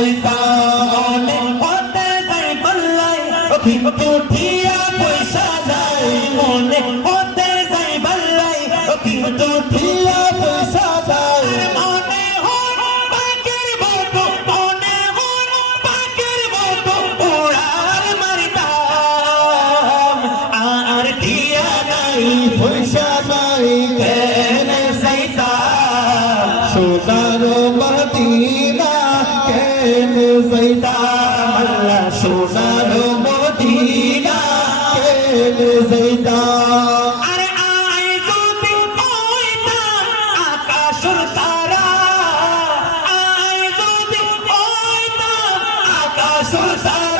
শয়তান হতে যাই বল্লাই কিন্তু ঠিয়া পয়সা যায় মনে হতে যাই বল্লাই কিন্তু ঠিয়া পয়সা যায় মনে হন পাখির মতো মনে হন পাখির মতো উড়াল মারিতাম আর ঠিয়া নাই পয়সা নাই কেনে যাইতাম সোনার মদিনা কেনে যাইতাম আল্লাহ সোনার মদিনা কেনে যাইতাম আরে আই যদি হইতাম আকাশের তারা আই যদি হইতাম আকাশের তারা